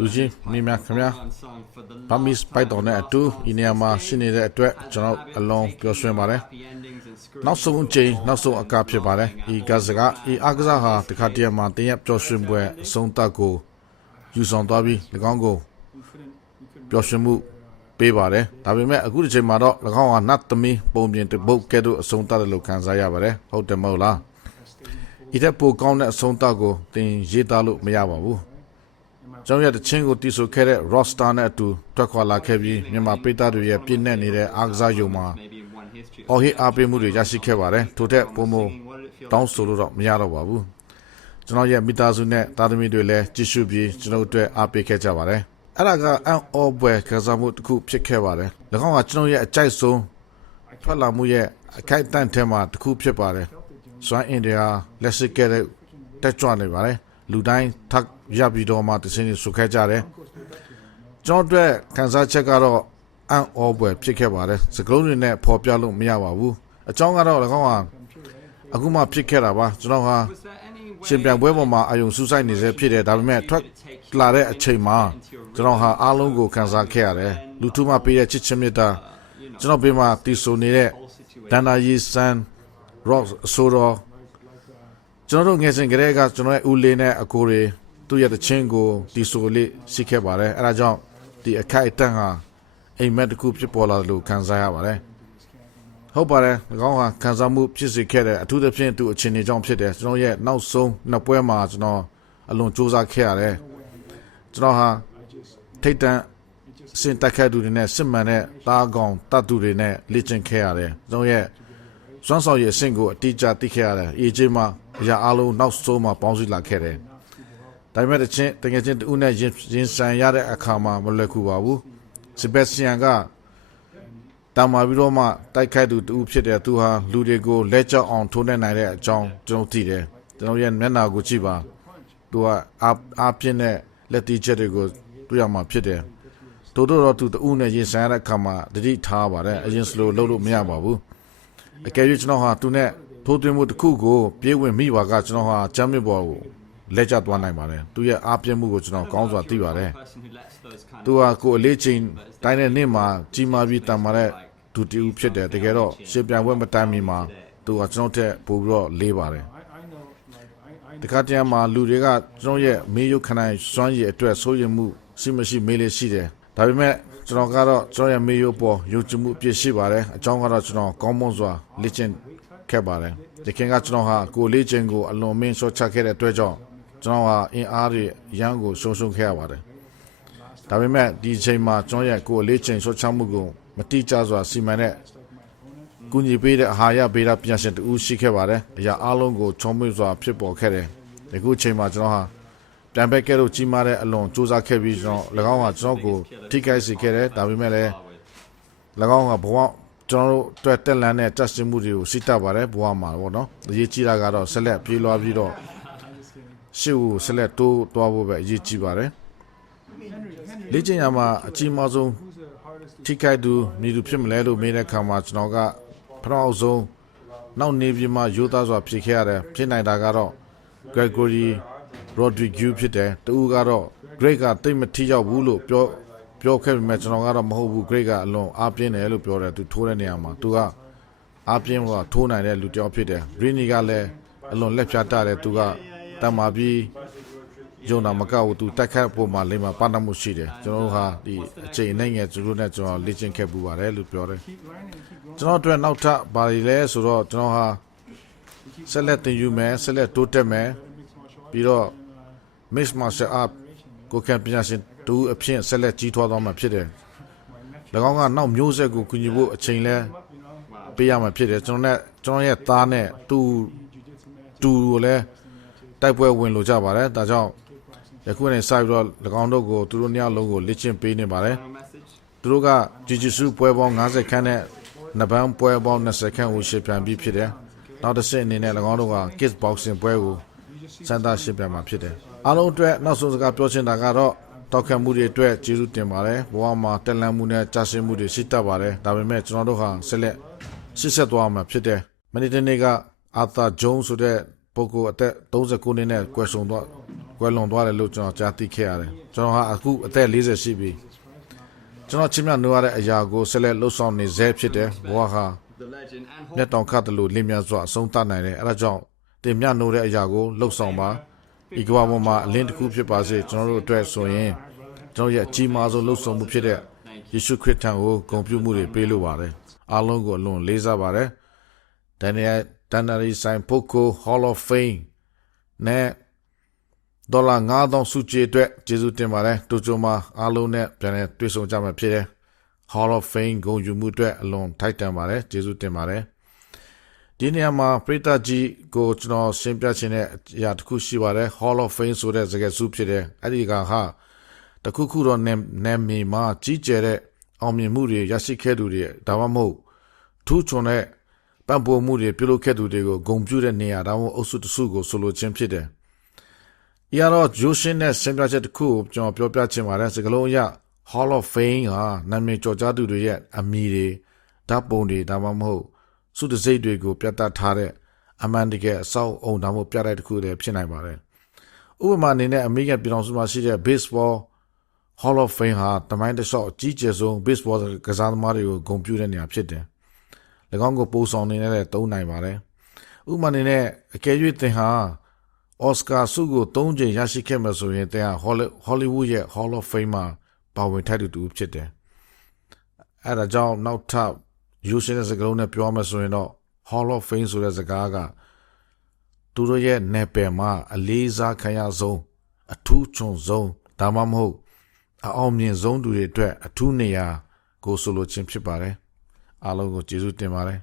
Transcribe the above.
လူကြီးမိမြခင်ဗျာဗမစ်ပိုက်တော်နဲ့အတူဒီနေရာမှာရှိနေတဲ့အတွက်ကျွန်တော်အလုံးပျော်ရွှင်ပါတယ်နောက်ဆုံးအချိန်နောက်ဆုံးအကဖြစ်ပါတယ်ဒီကစားကဒီအကစားဟာတခါတည်းမှာတင်ရပျော်ရွှင်ပွဲအဆုံးသတ်ကိုယူဆောင်သွားပြီး၎င်းကိုပျော်ရွှင်မှုပေးပါတယ်ဒါပေမဲ့အခုဒီချိန်မှာတော့၎င်းဟာနတ်သမီးပုံပြင်တပုတ်ကဲ့သို့အဆုံးသတ်တယ်လို့ခံစားရပါတယ်ဟုတ်တယ်မဟုတ်လားဒီတဲ့ပိုကောင်းတဲ့အဆုံးသတ်ကိုတင်ရေးသားလို့မရပါဘူး ကျွန်တော်ရဲ့တချင်းကိုတီးဆိုခဲ့တဲ့ roster နဲ့အတူထွက်ခွာလာခဲ့ပြီးမြန်မာပြည်သားတွေရဲ့ပြည့်နေနေတဲ့အားကစားယုံမှာအော်ဟစ်အားပေးမှုတွေရရှိခဲ့ပါတယ်ထို့ထက်ပုံမတောင်းဆိုလို့တော့မရတော့ပါဘူးကျွန်တော်ရဲ့မိသားစုနဲ့သားသမီးတွေလည်းကြည့်ရှုပြီးကျွန်တော်တို့အားပေးခဲ့ကြပါတယ်အဲ့ဒါကအန်အော်ဘွယ်ကစားမှုတစ်ခုဖြစ်ခဲ့ပါတယ်၎င်းကကျွန်တော်ရဲ့အကြိုက်ဆုံးထွက်လာမှုရဲ့အခိုက်အတန့်ထဲမှာတစ်ခုဖြစ်ပါတယ်စွမ်းအင်တွေကလက်ရှိကတဲ့တက်ကြွနေပါတယ် လူတိုင်းထပ်ရပြီးတော့မှတစင်းနေဆုခဲ့ကြတယ်ကျွန်တော်တို့ကန်စားချက်ကတော့အန်အောဘွယ်ဖြစ်ခဲ့ပါတယ်စကလုံးတွေနဲ့ပေါ်ပြလို့မရပါဘူးအကြောင်းကတော့၎င်းကအခုမှဖြစ်ခဲ့တာပါကျွန်တော်ဟာရှင်ပြန်ပွဲပေါ်မှာအယုံစူးစိုက်နေစေဖြစ်တယ်ဒါပေမဲ့ထွက်လာတဲ့အချိန်မှာကျွန်တော်ဟာအားလုံးကိုကန်စားခဲ့ရတယ်လူထုမှပေးတဲ့ချစ်ချင်းမြတ်တာကျွန်တော်ဘေးမှာတီဆိုနေတဲ့ဒန်နာယီဆန် rock ဆိုတော့ ကျွန်တော်တို့ငယ်စဉ်ကတည်းကကျွန်တော်ရဲ့ဦးလေးနဲ့အကိုတွေသူ့ရဲ့တချင်းကိုတီဆိုလေးရှိခဲ့ပါတယ်အဲဒါကြောင့်ဒီအခိုက်အတန့်ဟာအိမ်မက်တစ်ခုဖြစ်ပေါ်လာတယ်လို့ခံစားရပါတယ်ဟုတ်ပါတယ်၎င်းဟာခံစားမှုဖြစ်စေခဲ့တဲ့အထူးသဖြင့်သူအချင်းတွေကြောင့်ဖြစ်တယ်ကျွန်တော်ရဲ့နောက်ဆုံးနှစ်ပွဲမှာကျွန်တော်အလွန်စူးစမ်းခဲ့ရတယ်ကျွန်တော်ဟာထိတ်တန့်စင်တက်ခဲ့သူတွေနဲ့စစ်မှန်တဲ့တားကောင်တတ်သူတွေနဲ့လေ့ကျင့်ခဲ့ရတယ်ကျွန်တော်ရဲ့စွမ်းဆောင်ရည်အဆင့်ကိုအတိအကျသိခဲ့ရတယ်အေဂျင့်မှာ အရာအလုံးနောက်ဆုံးမှာပေါင်းစည်းလာခဲ့တယ်ဒါပေမဲ့တချင်းတကယ်ချင်းတူနဲ့ရင်ရင်ဆိုင်ရတဲ့အခါမှာမလွယ်ကူပါဘူးစပက်ဆီယန်ကတာမာပြီးတော့မှတိုက်ခိုက်သူတူဖြစ်တဲ့သူဟာလူတွေကိုလက်ကြောက်အောင်ထိုးနေနိုင်တဲ့အကြောင်းကျွန်တော်သိတယ်ကျွန်တော်ရဲ့မျက်နှာကိုကြည့်ပါသူကအာအာပြင်းတဲ့လက်တီချက်တွေကိုတွေ့ရမှာဖြစ်တယ်တိုးတော့တော့သူတူနဲ့ရင်ဆိုင်ရတဲ့အခါမှာတတိထားပါတယ်အရင်စလိုလုပ်လို့မရပါဘူးအကယ်၍ကျွန်တော်ဟာသူနဲ့ ထိုးသွင်းမှုတစ်ခုကိုပြေးဝင်မိပါကကျွန်တော်ဟာချမ်းမြေပေါ်ကိုလက်ကျသွားနိုင်ပါတယ်သူရဲ့အားပြင်းမှုကိုကျွန်တော်ကောင်းစွာသိပါတယ်သူဟာကိုယ်အလေးချိန်တိုင်းတဲ့နေ့မှာကြီးမားပြီးတန်မာတဲ့ဒုတိယဖြစ်တယ်တကယ်တော့ရှင်ပြန်ပွဲမတိုင်မီမှာသူကကျွန်တော်တက်ပို့ပြီးတော့လေးပါတယ်တခါတည်းမှာလူတွေကကျွန်တော်ရဲ့မေးရုပ်ခဏစွမ်းရည်အတွက်စိုးရိမ်မှုရှိမရှိမေးလေးရှိတယ်ဒါပေမဲ့ကျွန်တော်ကတော့ကျွန်တော်ရဲ့မေးရုပ်ပေါ်ယုံကြည်မှုအပြည့်ရှိပါတယ်အကြောင်းကတော့ကျွန်တော်ကောင်းမွန်စွာလေ့ကျင့် ခဲ့ပါတယ်ဒီခင်ကကျွန်တော်ဟာကိုလေးချင်းကိုအလွန်မင်းဆော့ချခဲ့တဲ့အတွက်ကြောင့်ကျွန်တော်ဟာအင်အားတွေရန်ကိုရှုံရှုံခဲ့ရပါတယ်ဒါပေမဲ့ဒီအချိန်မှာကျွန်တော်ရဲ့ကိုလေးချင်းဆော့ချမှုကိုမတိကျစွာစီမံတဲ့ကူညီပေးတဲ့အာဟာရဗေဒပညာရှင်တူရှိခဲ့ပါတယ်အရာအလုံးကိုချုံးမွေးစွာဖြစ်ပေါ်ခဲ့တယ်ဒီခုအချိန်မှာကျွန်တော်ဟာပြန်ဘက်ကဲလို့ကြီးမားတဲ့အလွန်စူးစမ်းခဲ့ပြီးကျွန်တော်၎င်းကကျွန်တော်ကိုထိခိုက်စေခဲ့တယ်ဒါပေမဲ့လည်း၎င်းကဘဝ ကျွန်တော်တို့အတွက်တက်လန်းတဲ့တက်ရှင်မှုတွေကိုစိတ်တပါတယ်ဘဝမှာပေါ့နော်အရေးကြီးတာကတော့ဆက်လက်ပြေးလွှားပြီးတော့ရှေ့ကိုဆက်လက်တိုးသွားဖို့ပဲအရေးကြီးပါတယ်လေ့ကျင့်ရမှာအကြီးမားဆုံးထိခိုက်သူမိသူဖြစ်မလဲလို့မေးတဲ့အခါမှာကျွန်တော်ကပထမဆုံးနောက်နေပြီးမှယူသားစွာဖြေခဲ့ရတယ်ဖြစ်နိုင်တာကတော့ Gregory Rodriguez ဖြစ်တယ်တူကတော့ Great ကတိတ်မထိရောက်ဘူးလို့ပြော ပြောခဲ့ပေမဲ့ကျွန်တော်ကတော့မဟုတ်ဘူး Great ကအလွန်အားပြင်းတယ်လို့ပြောတယ်သူထိုးတဲ့နေရာမှာသူကအားပြင်းကထိုးနိုင်တဲ့လူတစ်ယောက်ဖြစ်တယ် Rini ကလည်းအလွန်လက်ဖြတ်တာတယ်သူကတတ်မှာပြီးယုံနာမကဘူးသူတက်ခတ်ပုံမှာလိမ့်မှာပါဏမှုရှိတယ်ကျွန်တော်တို့ဟာဒီအချိန်နဲ့ငယ်သူတို့နဲ့ကျွန်တော်လေ့ကျင့်ခဲ့ပူပါတယ်လို့ပြောတယ်ကျွန်တော်အတွက်နောက်ထပ်ဘာတွေလဲဆိုတော့ကျွန်တော်ဟာဆက်လက်တင်ယူမယ်ဆက်လက်တိုးတက်မယ်ပြီးတော့ mix martial art ကိုကံပညာရှင် တူအဖြစ်ဆက်လက်ကြီးထွားသွားမှာဖြစ်တယ်၎င်းကနောက်မျိုးဆက်ကိုကူညီဖို့အချိန်လဲပေးရမှာဖြစ်တယ်ကျွန်တော်နဲ့ကျွန်တော်ရဲ့သားနဲ့တူတူကိုလည်းတိုက်ပွဲဝင်လို့ကြပါတယ်ဒါကြောင့်ယခုနဲ့စပြီးတော့၎င်းတို့ကိုသူတို့ညလုံးကိုလေ့ကျင့်ပေးနေပါတယ်သူတို့ကဂျီဂျီဆူပွဲပေါင်း90ခန်းနဲ့နဘန်ပွဲပေါင်း20ခန်းကိုရှင်းပြန်ပြီးဖြစ်တယ်နောက်တစ်ဆင့်အနေနဲ့၎င်းတို့က kids boxing ပွဲကိုစမ်းသပ်ရှင်းပြန်မှာဖြစ်တယ်အားလုံးအတွက်နောက်ဆုံးစကားပြောချင်တာကတော့ တောက်ခံမှုတွေအတွက်ကျေးဇူးတင်ပါတယ်ဘဝမှာတက်လန့်မှုနဲ့ကြာရှင်းမှုတွေရှိတတ်ပါတယ်ဒါပေမဲ့ကျွန်တော်တို့ဟာဆက်လက်ရှစ်ဆက်သွားမှာဖြစ်တယ်မနေ့တနေ့ကအာသာဂျုံးဆိုတဲ့ပုဂ္ဂိုလ်အသက်39နှစ်နဲ့ကွယ်ဆုံးသွားကွယ်လွန်သွားတယ်လို့ကျွန်တော်ကြားသိခဲ့ရတယ်ကျွန်တော်ဟာအခုအသက်40ရှိပြီကျွန်တော်ချစ်မြတ်နိုးရတဲ့အရာကိုဆက်လက်လှုပ်ဆောင်နေဆဲဖြစ်တယ်ဘဝဟာ The legend and မျက်တောင်ခတ်တယ်လို့လင်းမြစွာအဆုံးသတ်နိုင်တယ်အဲဒါကြောင့်တင်မြတ်နိုးတဲ့အရာကိုလှုပ်ဆောင်ပါ ဒီကမ္ဘာပေါ်မှာအလင်းတစ်ခုဖြစ်ပါစေကျွန်တော်တို့အတွက်ဆိုရင်ကျွန်တော်ရဲ့အကြီးမားဆုံးလှုပ်ဆောင်မှုဖြစ်တဲ့ယေရှုခရစ်ထံကိုဂုဏ်ပြုမှုတွေပေးလိုပါတယ်အားလုံးကိုအလွန်လေးစားပါတယ်ဒန်နီယယ်ဒန်နာရီဆိုင်ပိုကို Hall of Fame နဲ့ဒေါ်လာ9000စုကြည်အတွက်ကျေးဇူးတင်ပါတယ်တိုကျိုမှာအားလုံးနဲ့ပြန်လည်တွေ့ဆုံကြမှာဖြစ်တယ် Hall of Fame ဂုဏ်ယူမှုအတွက်အလွန်ထိုက်တန်ပါတယ်ကျေးဇူးတင်ပါတယ် ဒီနေရာမှာပရိသတ်ကြီးကိုကျွန်တော်ရှင်းပြချင်တဲ့အရာတစ်ခုရှိပါတယ် Hall of Fame ဆိုတဲ့စကားစုဖြစ်တယ်အဲ့ဒီကဟာတခုခုတော့နာနာမည်မှာကြီးကျယ်တဲ့အောင်မြင်မှုတွေရရှိခဲ့သူတွေဒါမှမဟုတ်ထူးချွန်တဲ့ပံ့ပိုးမှုတွေပြုလုပ်ခဲ့သူတွေကိုဂုဏ်ပြုတဲ့နေရာဒါမှမဟုတ်အုပ်စုတစ်စုကိုဆိုလိုခြင်းဖြစ်တယ်။ဤတော့ဂျိုရှင်နဲ့ရှင်းပြချက်တစ်ခုကိုကျွန်တော်ပြောပြချင်ပါတယ်စကလုံးအရ Hall of Fame ဟာနာမည်ကျော်ကြားသူတွေရဲ့အမည်တွေဓာတ်ပုံတွေဒါမှမဟုတ် စုတစိတ်တွေကို ပြသထားတဲ့အမှန်တကယ်အဆောက်အုံဒါမှမဟုတ်ပြတဲ့တစ်ခုလည်းဖြစ်နိုင်ပါတယ်။ဥပမာအနေနဲ့အမေရိကန်ပြည်ထောင်စုမှာရှိတဲ့ baseball Hall of Fame ဟာတမိုင်းတစ်လျှောက်အကြီးကျယ်ဆုံး baseball ကစားသမားတွေကိုဂုဏ်ပြုတဲ့နေရာဖြစ်တယ်။၎င်းကိုပို့ဆောင်နေနဲ့တုံးနိုင်ပါတယ်။ဥပမာအနေနဲ့အကယ်၍သင်ဟာအော်စကာဆုကို၃ချိန်ရရှိခဲ့မှဆိုရင်သင်ဟာ Hollywood ရဲ့ Hall of Fame မှာပါဝင်ထိုက်သူတူဖြစ်တယ်။အဲဒါကြောင့်နောက်ထပ် ယူရှင်တဲ့စကားလုံးနဲ့ပြောမှဆိုရင်တော့ Hall of Fame ဆိုတဲ့စကားကသူတို့ရဲ့နယ်ပယ်မှာအလေးစားခံရဆုံးအထူးချွန်ဆုံးဒါမှမဟုတ်အအောင်မြင်ဆုံးသူတွေအတွက်အထူးနေရာကိုဆိုလိုခြင်းဖြစ်ပါတယ်အားလုံးကိုကျေးဇူးတင်ပါတယ်